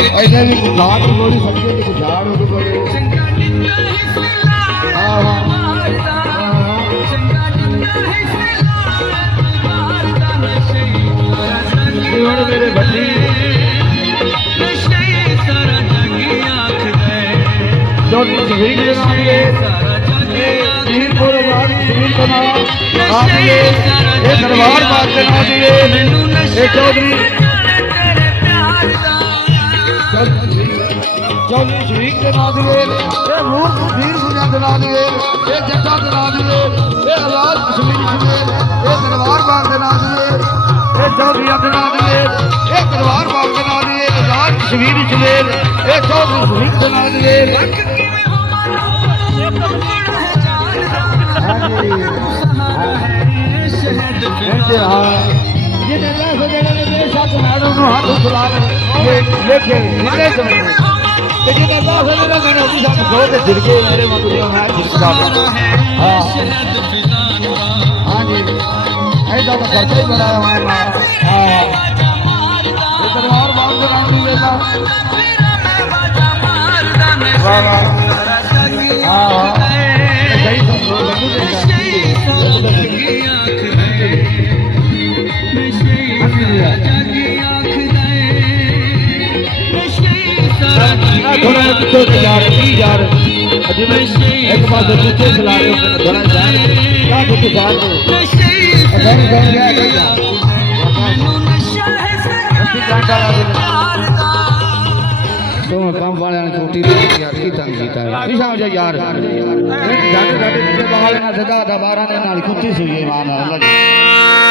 ऐसे भी घाट गोली समझे कि झाड़ हो गोली मेरे भट्टी दरबार बात चौधरी चौधरी शरीक के ना दिए मूर्ख वीर गुजा के ना दिए जट्टा के ना दिए आजाद कश्मीरी सुमेर दरबार बाग के ना दिए चौधरी के ना दिए दरबार बाग के ना दिए आजाद कश्मीरी सुमेर चौधरी शरीक के ना दिए हाथ उठा लेके मेरे हाँ जी ऐसा तो खर्चा ही बनाया दरबार बाग यार एक पास जूते चला रहे हो क्या जूते चार तो काम वाले छोटी यार की तंग जीता है निशान जा यार जाते जाते बाहर ना सदा 12 ने नाल कुत्ती सुई मान अल्लाह